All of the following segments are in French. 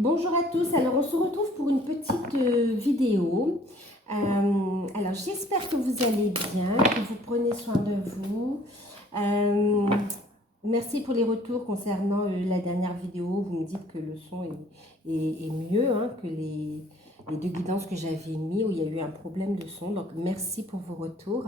Bonjour à tous, alors on se retrouve pour une petite vidéo. Alors j'espère que vous allez bien, que vous prenez soin de vous. Merci pour les retours concernant la dernière vidéo. Vous me dites que le son est mieux hein, que les deux guidances que j'avais mis où il y a eu un problème de son. Donc merci pour vos retours.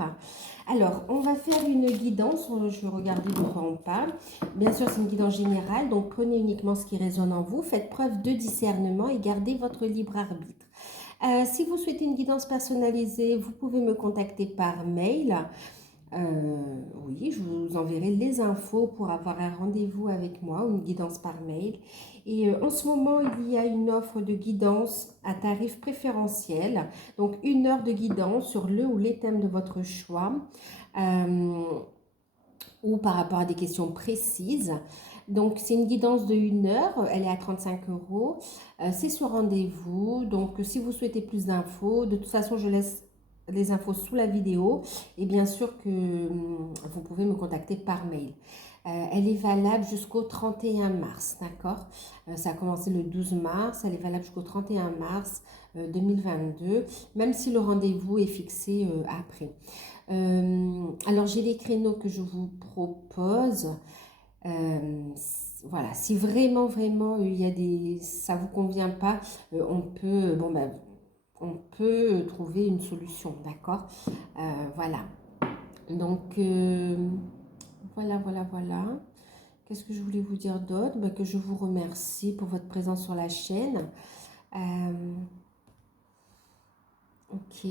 Alors on va faire une guidance, je vais regarder de quoi on parle. Bien sûr c'est une guidance générale, donc prenez uniquement ce qui résonne en vous. Faites preuve de discernement et gardez votre libre arbitre. Si vous souhaitez une guidance personnalisée, vous pouvez me contacter par mail. Oui, je vous enverrai les infos pour avoir un rendez-vous avec moi ou une guidance par mail. Et en ce moment, il y a une offre de guidance à tarif préférentiel. Donc, 1 heure de guidance sur le ou les thèmes de votre choix ou par rapport à des questions précises. Donc, c'est une guidance de 1 heure, elle est à 35 euros. C'est sur rendez-vous. Donc, si vous souhaitez plus d'infos, de toute façon, je laisse les infos sous la vidéo. Et bien sûr que vous pouvez me contacter par mail. Elle est valable jusqu'au 31 mars, d'accord? Ça a commencé le 12 mars, elle est valable jusqu'au 31 mars 2022, même si le rendez-vous est fixé après. Alors, j'ai des créneaux que je vous propose. Voilà, si vraiment il y a ça vous convient pas, on peut on peut trouver une solution, d'accord. Voilà. Donc voilà. Qu'est-ce que je voulais vous dire d'autre? Que je vous remercie pour votre présence sur la chaîne. Ok.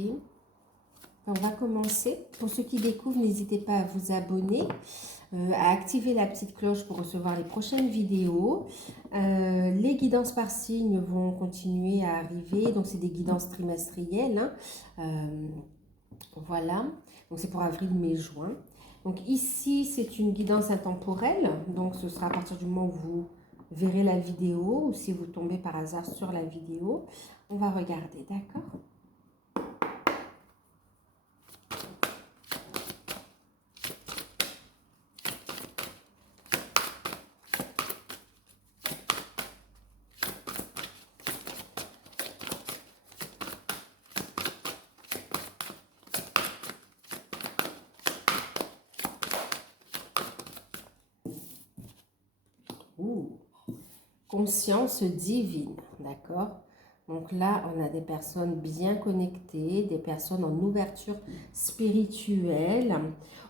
On va commencer. Pour ceux qui découvrent, n'hésitez pas à vous abonner, à activer la petite cloche pour recevoir les prochaines vidéos. Les guidances par signe vont continuer à arriver. Donc, c'est des guidances trimestrielles. Voilà. Donc, c'est pour avril, mai, juin. Donc, ici, c'est une guidance intemporelle. Donc, ce sera à partir du moment où vous verrez la vidéo ou si vous tombez par hasard sur la vidéo. On va regarder, d'accord ? Conscience divine, d'accord? Donc là, on a des personnes bien connectées, des personnes en ouverture spirituelle.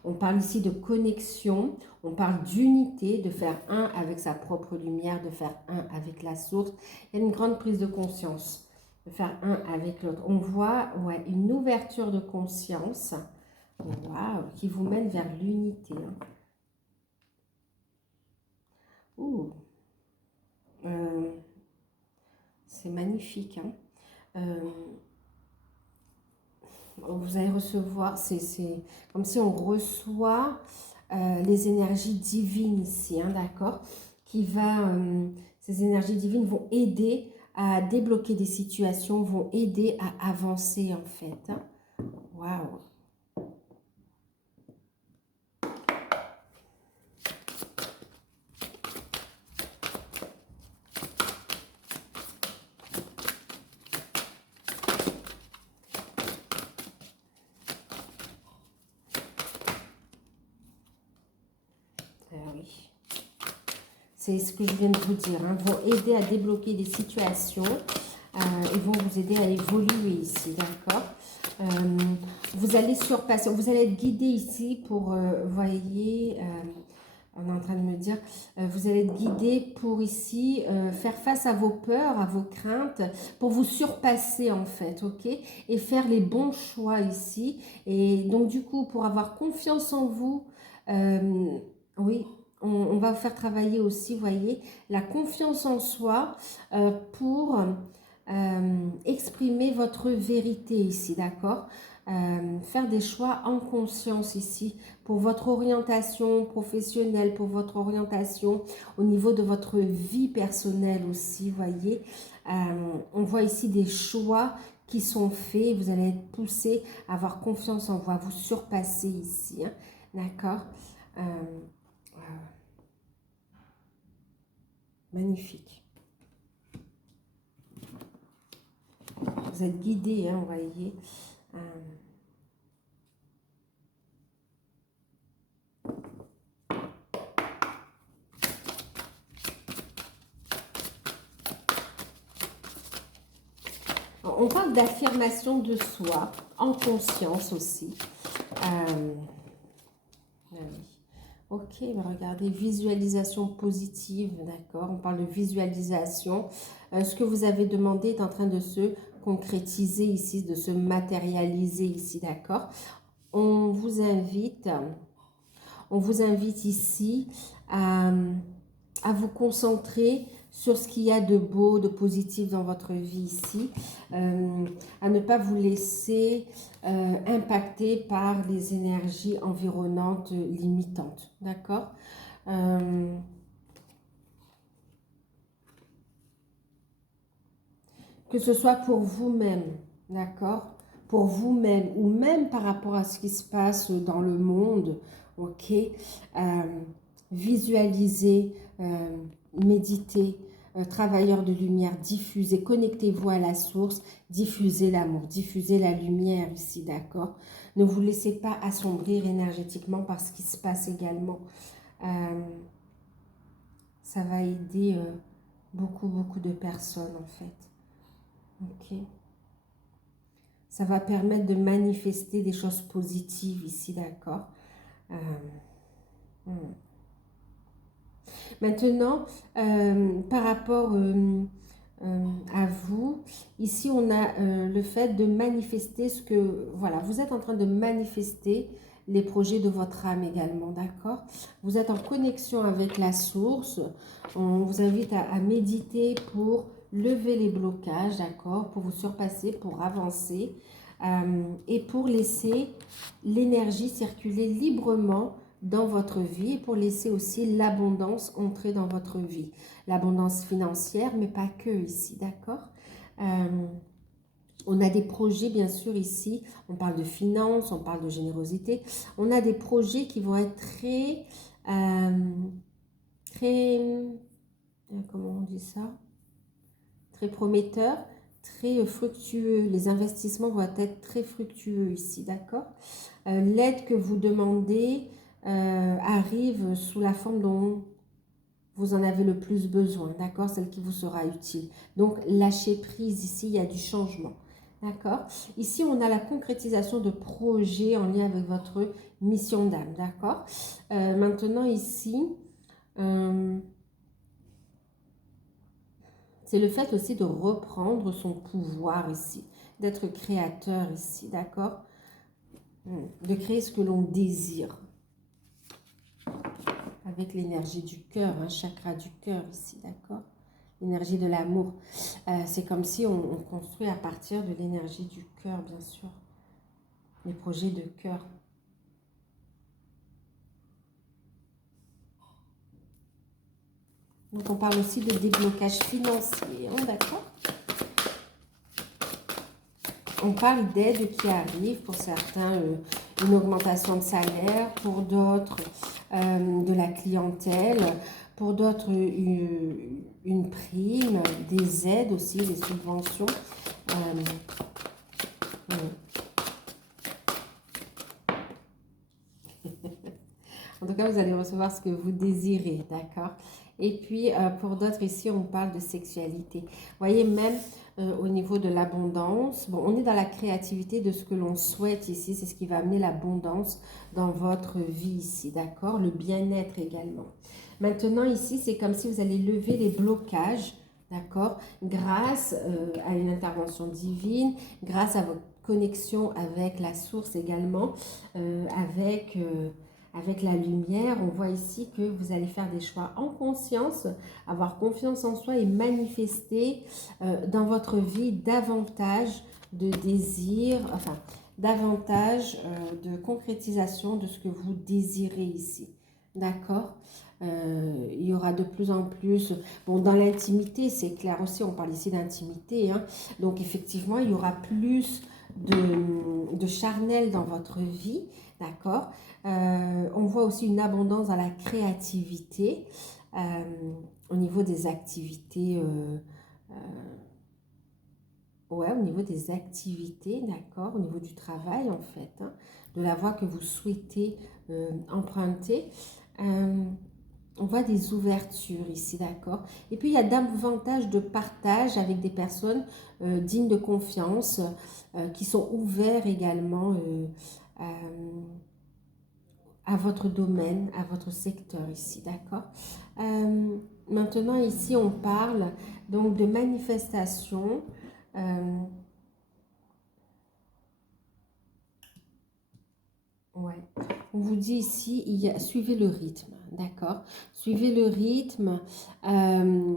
On parle ici de connexion, on parle d'unité, de faire un avec sa propre lumière, de faire un avec la source. Il y a une grande prise de conscience, de faire un avec l'autre. On voit une ouverture de conscience qui vous mène vers l'unité. C'est magnifique. Vous allez recevoir, c'est comme si on reçoit les énergies divines ici, d'accord, ces énergies divines vont aider à débloquer des situations, vont aider à avancer en fait. Waouh. Oui. C'est ce que je viens de vous dire, vont aider à débloquer des situations et vont vous aider à évoluer ici, d'accord. Vous allez surpasser, vous allez être guidé ici pour, voyez, on est en train de me dire, vous allez être guidé pour ici faire face à vos peurs, à vos craintes, pour vous surpasser en fait, ok, et faire les bons choix ici. Et donc du coup, pour avoir confiance en vous, oui, on va vous faire travailler aussi, vous voyez, la confiance en soi pour exprimer votre vérité ici, d'accord. Faire des choix en conscience ici pour votre orientation professionnelle, pour votre orientation au niveau de votre vie personnelle aussi, voyez. On voit ici des choix qui sont faits, vous allez être poussé à avoir confiance en vous, à vous surpasser ici, d'accord. Magnifique. vous êtes guidé, hein, vous voyez. On parle d'affirmation de soi, en conscience aussi. Oui. Ok, regardez, visualisation positive, d'accord. On parle de visualisation. Ce que vous avez demandé est en train de se concrétiser ici, de se matérialiser ici, d'accord. On vous invite ici à vous concentrer sur ce qu'il y a de beau, de positif dans votre vie ici, à ne pas vous laisser impacter par les énergies environnantes limitantes, d'accord. Que ce soit pour vous-même, d'accord, pour vous-même ou même par rapport à ce qui se passe dans le monde, ok, visualisez, méditez, travailleurs de lumière, diffusez, connectez-vous à la source, diffusez l'amour, diffusez la lumière ici, d'accord. Ne vous laissez pas assombrir énergétiquement par ce qui se passe également. Ça va aider beaucoup de personnes en fait. Ok. Ça va permettre de manifester des choses positives ici, d'accord. Maintenant, par rapport à vous, ici on a le fait de manifester ce que, voilà, vous êtes en train de manifester les projets de votre âme également, d'accord. Vous êtes en connexion avec la source. On vous invite à méditer pour lever les blocages, d'accord, pour vous surpasser, pour avancer et pour laisser l'énergie circuler librement dans votre vie et pour laisser aussi l'abondance entrer dans votre vie. L'abondance financière, mais pas que ici, d'accord. On a des projets, bien sûr, ici. On parle de finances, on parle de générosité. On a des projets qui vont être très, comment on dit ça? Très prometteurs, très fructueux. Les investissements vont être très fructueux ici, d'accord. L'aide que vous demandez arrive sous la forme dont vous en avez le plus besoin, d'accord, celle qui vous sera utile. Donc, lâchez prise ici, il y a du changement, d'accord. Ici, on a la concrétisation de projets en lien avec votre mission d'âme, d'accord. Maintenant, ici, c'est le fait aussi de reprendre son pouvoir ici, d'être créateur ici, d'accord, de créer ce que l'on désire. Avec l'énergie du cœur, un chakra du cœur ici, d'accord. L'énergie de l'amour. C'est comme si on construit à partir de l'énergie du cœur, bien sûr. Les projets de cœur. Donc on parle aussi de déblocage financier, hein, d'accord. On parle d'aide qui arrive, pour certains une augmentation de salaire, pour d'autres de la clientèle, pour d'autres une prime, des aides aussi, des subventions. En tout cas, vous allez recevoir ce que vous désirez, d'accord. Et puis, pour d'autres, ici, on parle de sexualité. Vous voyez, même au niveau de l'abondance, bon, on est dans la créativité de ce que l'on souhaite ici. C'est ce qui va amener l'abondance dans votre vie ici, d'accord. Le bien-être également. Maintenant, ici, c'est comme si vous allez lever les blocages, d'accord, grâce à une intervention divine, grâce à votre connexion avec la source également, avec la lumière. On voit ici que vous allez faire des choix en conscience, avoir confiance en soi et manifester dans votre vie davantage de désirs, enfin davantage de concrétisation de ce que vous désirez ici. D'accord. Il y aura de plus en plus, bon, dans l'intimité, c'est clair aussi, on parle ici d'intimité, hein, donc effectivement, il y aura plus de charnel dans votre vie, d'accord. On voit aussi une abondance dans la créativité, au niveau des activités Ouais, au niveau des activités, d'accord, au niveau du travail en fait, hein, de la voie que vous souhaitez emprunter. Euh, on voit des ouvertures ici, d'accord. Et puis il y a davantage de partage avec des personnes dignes de confiance, qui sont ouverts également à votre domaine, à votre secteur ici, d'accord. Maintenant ici on parle donc de manifestation. euh, Ouais. On vous dit ici, suivez le rythme, d'accord? Suivez le rythme. euh,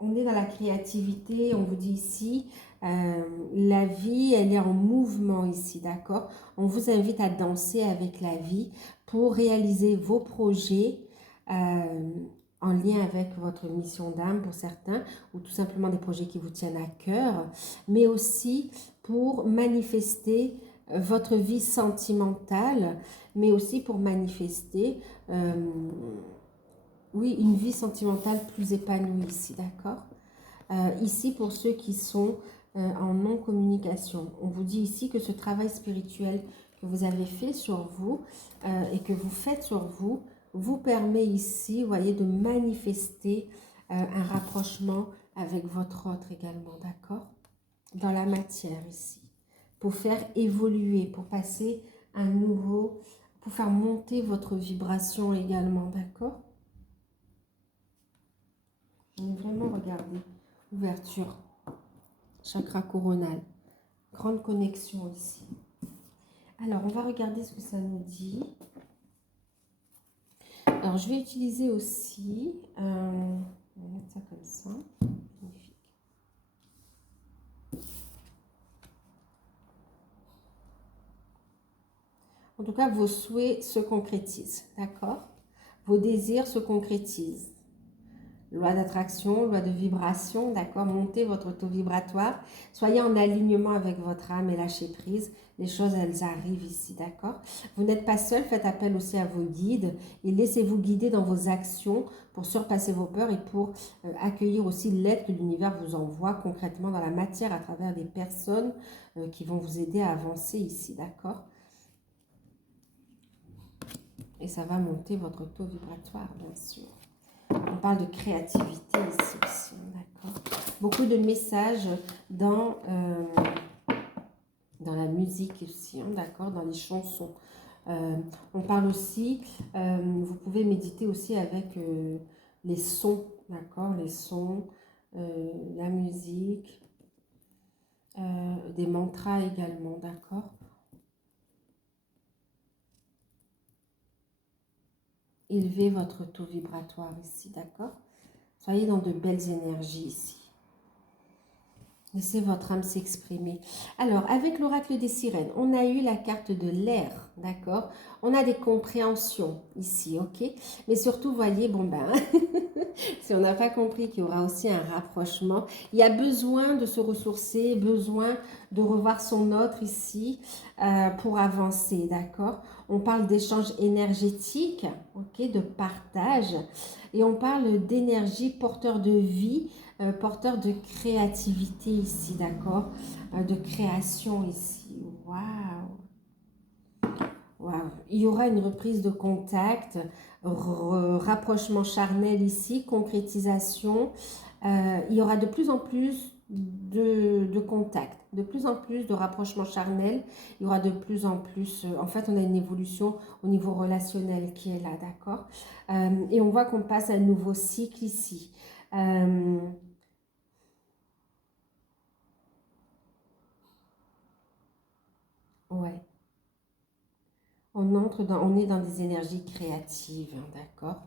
on est dans la créativité, on vous dit ici, la vie, elle est en mouvement ici, d'accord? On vous invite à danser avec la vie pour réaliser vos projets en lien avec votre mission d'âme pour certains, ou tout simplement des projets qui vous tiennent à cœur, mais aussi pour manifester votre vie sentimentale, mais aussi pour manifester, oui, une vie sentimentale plus épanouie ici, d'accord? Ici, pour ceux qui sont en non-communication, on vous dit ici que ce travail spirituel que vous avez fait sur vous et que vous faites sur vous, vous permet ici, vous voyez, de manifester un rapprochement avec votre autre également, d'accord? Dans la matière ici, pour faire évoluer, pour passer un nouveau, pour faire monter votre vibration également, d'accord? On est vraiment, regardez, ouverture, chakra coronal, grande connexion ici. Alors, on va regarder ce que ça nous dit. Alors, je vais utiliser aussi, on va mettre ça comme ça, magnifique. En tout cas, vos souhaits se concrétisent, d'accord? Vos désirs se concrétisent. Loi d'attraction, loi de vibration, d'accord? Montez votre taux vibratoire. Soyez en alignement avec votre âme et lâchez prise. Les choses, elles arrivent ici, d'accord? Vous n'êtes pas seul, faites appel aussi à vos guides et laissez-vous guider dans vos actions pour surpasser vos peurs et pour accueillir aussi l'aide que l'univers vous envoie concrètement dans la matière à travers des personnes qui vont vous aider à avancer ici, d'accord? Et ça va monter votre taux vibratoire, bien sûr. On parle de créativité ici aussi, d'accord. Beaucoup de messages dans la musique aussi, d'accord, dans les chansons. On parle aussi, vous pouvez méditer aussi avec les sons, d'accord, les sons, la musique, des mantras également, d'accord. Élevez votre taux vibratoire ici, d'accord. Soyez dans de belles énergies ici. Laissez votre âme s'exprimer. Alors, avec l'oracle des sirènes, on a eu la carte de l'air, d'accord? On a des compréhensions ici, ok? Mais surtout, voyez, bon ben, si on n'a pas compris qu'il y aura aussi un rapprochement, il y a besoin de se ressourcer, besoin de revoir son autre ici pour avancer, d'accord? On parle d'échange énergétique, ok? De partage. Et on parle d'énergie porteur de vie, porteur de créativité ici, d'accord, de création ici. Waouh! Waouh! Il y aura une reprise de contact, rapprochement charnel ici, concrétisation. Il y aura de plus en plus de contacts, de plus en plus de rapprochement charnel. Il y aura de plus en plus, en fait, on a une évolution au niveau relationnel qui est là, d'accord? Et on voit qu'on passe à un nouveau cycle ici. Ouais. On est dans des énergies créatives, hein, d'accord.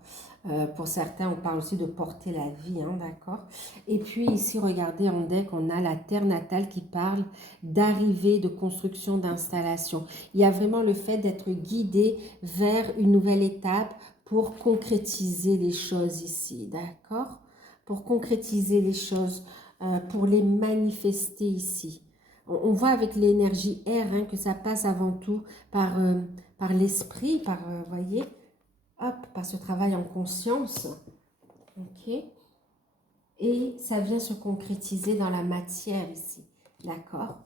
Pour certains, on parle aussi de porter la vie, hein, d'accord. Et puis ici, regardez en deck, on a la terre natale qui parle d'arrivée, de construction, d'installation. Il y a vraiment le fait d'être guidé vers une nouvelle étape pour concrétiser les choses ici, d'accord. Pour concrétiser les choses, pour les manifester ici. On voit avec l'énergie air hein, que ça passe avant tout par l'esprit, voyez, hop, par ce travail en conscience, ok, et ça vient se concrétiser dans la matière ici, D'accord?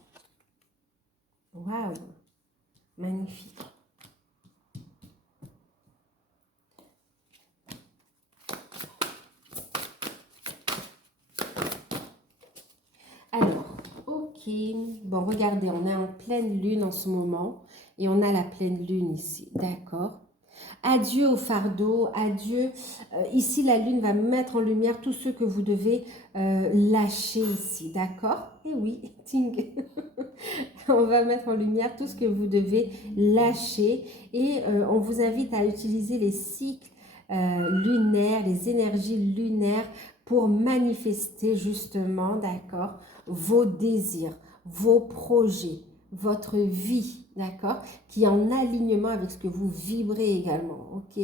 Waouh! Magnifique. Alors, ok. Bon, regardez, on est en pleine lune en ce moment et on a la pleine lune ici. D'accord? Adieu au fardeau, adieu. Ici, la lune va mettre en lumière tout ce que vous devez lâcher ici. D'accord? Et oui, ting. On va mettre en lumière tout ce que vous devez lâcher et on vous invite à utiliser les cycles lunaires, les énergies lunaires pour manifester justement, d'accord, vos désirs, vos projets, votre vie, d'accord, qui est en alignement avec ce que vous vibrez également, ok.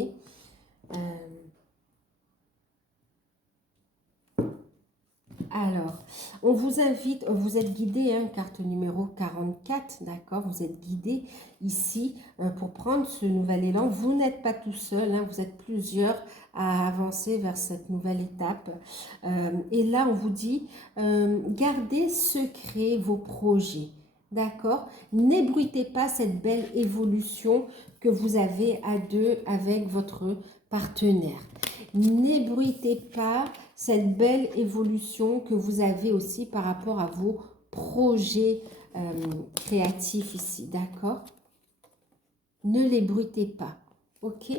Alors, on vous invite, vous êtes guidé, hein, carte numéro 44, d'accord, vous êtes guidé ici pour prendre ce nouvel élan. Vous n'êtes pas tout seul, hein, vous êtes plusieurs à avancer vers cette nouvelle étape. Et là, on vous dit, gardez secret vos projets, d'accord. N'ébruitez pas cette belle évolution que vous avez à deux avec votre partenaire. N'ébruitez pas cette belle évolution que vous avez aussi par rapport à vos projets créatifs ici, d'accord? Ne les bruitez pas, ok?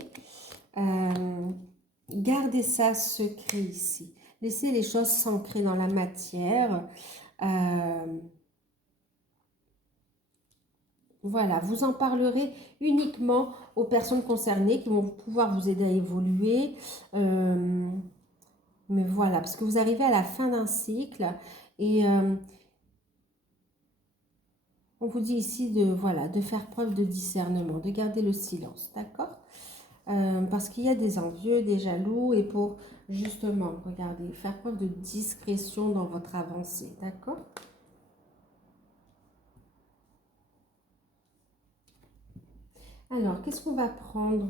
Gardez ça secret ici. Laissez les choses s'ancrer dans la matière. Voilà, vous en parlerez uniquement aux personnes concernées qui vont pouvoir vous aider à évoluer. Mais voilà, parce que vous arrivez à la fin d'un cycle et on vous dit ici de, voilà, de faire preuve de discernement, de garder le silence, d'accord? Parce qu'il y a des envieux, des jaloux et pour justement, regardez, faire preuve de discrétion dans votre avancée, d'accord? Alors, qu'est-ce qu'on va prendre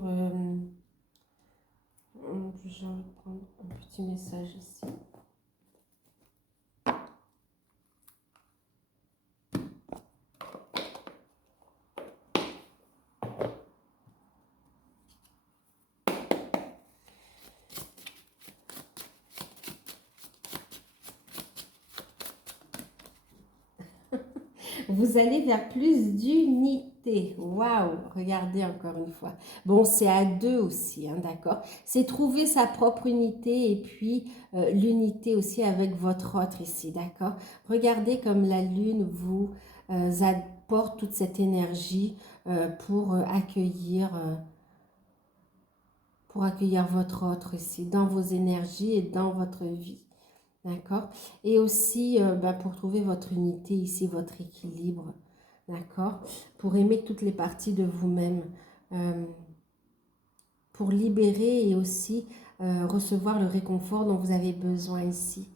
je vais prendre un petit message ici. Vous allez vers plus d'unité. Waouh, regardez encore une fois. Bon, c'est à deux aussi, hein, d'accord? C'est trouver sa propre unité et puis l'unité aussi avec votre autre ici, d'accord? Regardez comme la lune vous apporte toute cette énergie pour accueillir votre autre ici, dans vos énergies et dans votre vie. D'accord? Et aussi pour trouver votre unité ici, votre équilibre. D'accord? Pour aimer toutes les parties de vous-même. Pour libérer et aussi recevoir le réconfort dont vous avez besoin ici.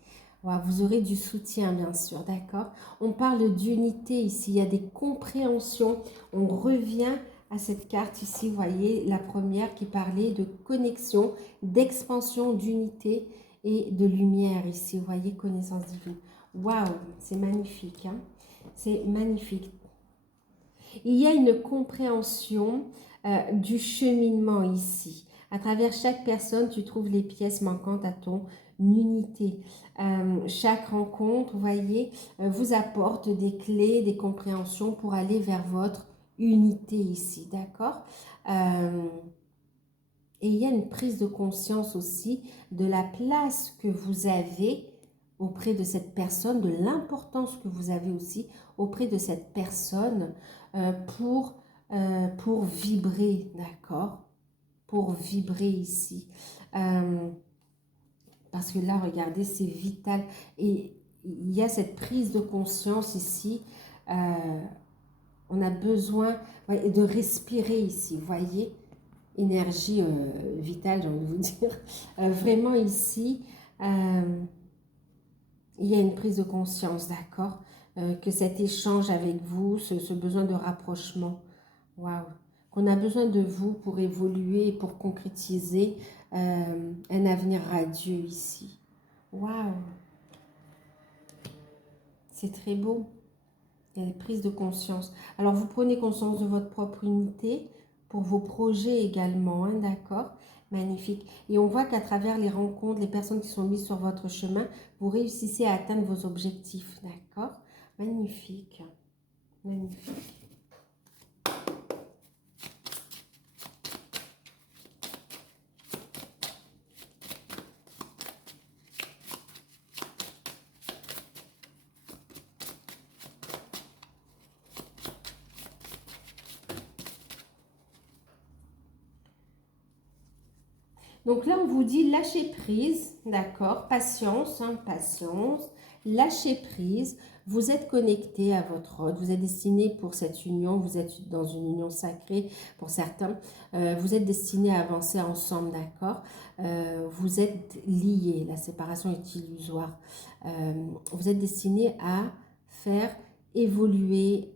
Voilà, vous aurez du soutien, bien sûr. D'accord? On parle d'unité ici. Il y a des compréhensions. On revient à cette carte ici, vous voyez, la première qui parlait de connexion, d'expansion, d'unité et de lumière ici. Vous voyez, connaissance divine. Waouh, c'est magnifique. Hein? C'est magnifique. Il y a une compréhension du cheminement ici. À travers chaque personne, tu trouves les pièces manquantes à ton unité. Chaque rencontre, vous voyez, vous apporte des clés, des compréhensions pour aller vers votre unité ici, d'accord? Et il y a une prise de conscience aussi de la place que vous avez auprès de cette personne, de l'importance que vous avez aussi auprès de cette personne pour vibrer, d'accord? Pour vibrer ici. Parce que là, regardez, c'est vital. Et il y a cette prise de conscience ici. On a besoin de respirer ici, vous voyez? Énergie vitale, j'ai envie de vous dire. Vraiment ici, il y a une prise de conscience, d'accord, que cet échange avec vous, ce besoin de rapprochement, waouh, qu'on a besoin de vous pour évoluer et pour concrétiser un avenir radieux ici. Waouh, c'est très beau. Il y a des prises de conscience. Alors, vous prenez conscience de votre propre unité pour vos projets également, hein, d'accord? Magnifique. Et on voit qu'à travers les rencontres, les personnes qui sont mises sur votre chemin, vous réussissez à atteindre vos objectifs, d'accord? Magnifique. Magnifique. Donc là, on vous dit lâcher prise, d'accord? Patience, hein, patience. Lâcher prise. Vous êtes connecté à votre hôte. Vous êtes destiné pour cette union. Vous êtes dans une union sacrée pour certains. Vous êtes destiné à avancer ensemble, d'accord? Vous êtes liés. La séparation est illusoire. Vous êtes destiné à faire évoluer.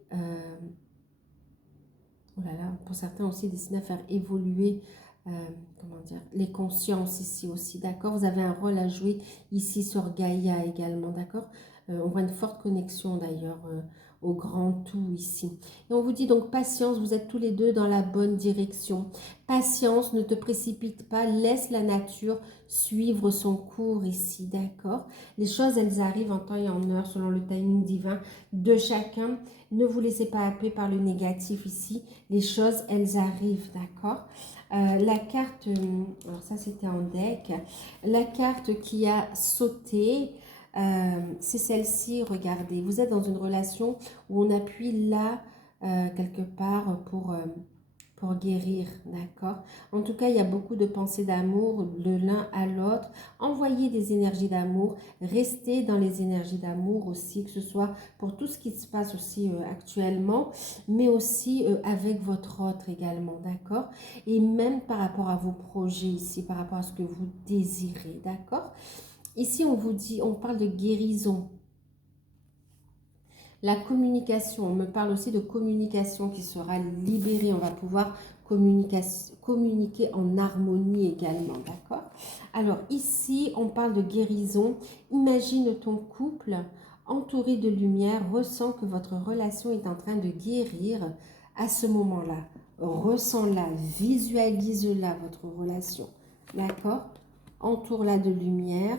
Oh là là, pour certains aussi destiné à faire évoluer. Comment dire, les consciences ici aussi, d'accord? Vous avez un rôle à jouer ici sur Gaïa également, d'accord? On voit une forte connexion d'ailleurs au grand tout ici. Et on vous dit donc patience, vous êtes tous les deux dans la bonne direction. Patience, ne te précipite pas, laisse la nature suivre son cours ici, d'accord? Les choses, elles arrivent en temps et en heure selon le timing divin de chacun. Ne vous laissez pas happer par le négatif ici. Les choses, elles arrivent, d'accord? La carte, alors ça c'était en deck, la carte qui a sauté, c'est celle-ci, regardez, vous êtes dans une relation où on appuie là, quelque part, pour guérir, d'accord? En tout cas, il y a beaucoup de pensées d'amour de l'un à l'autre. Envoyez des énergies d'amour, restez dans les énergies d'amour aussi, que ce soit pour tout ce qui se passe aussi actuellement, mais aussi avec votre autre également, d'accord? Et même par rapport à vos projets ici, par rapport à ce que vous désirez, d'accord? Ici, on vous dit, on parle de guérison. La communication, on me parle aussi de communication qui sera libérée. On va pouvoir communiquer en harmonie également, d'accord? Alors ici, on parle de guérison. Imagine ton couple entouré de lumière, ressent que votre relation est en train de guérir à ce moment-là. Ressens-la, visualise-la, votre relation, d'accord? Entoure-la de lumière,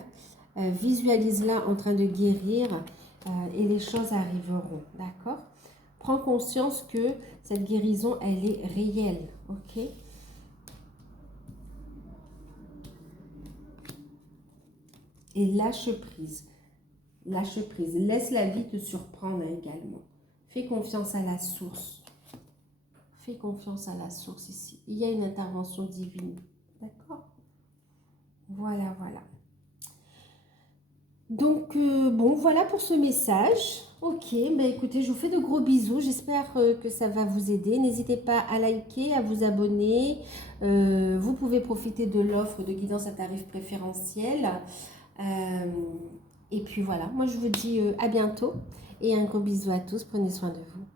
visualise-la en train de guérir. Et les choses arriveront, d'accord? Prends conscience que cette guérison, elle est réelle, ok? Et lâche prise, laisse la vie te surprendre également. Fais confiance à la source, fais confiance à la source ici. Il y a une intervention divine, d'accord? Voilà, voilà. Donc, bon, voilà pour ce message. Ok, bah écoutez, je vous fais de gros bisous. J'espère que ça va vous aider. N'hésitez pas à liker, à vous abonner. Vous pouvez profiter de l'offre de guidance à tarif préférentiel. Et puis voilà, moi je vous dis à bientôt et un gros bisou à tous. Prenez soin de vous.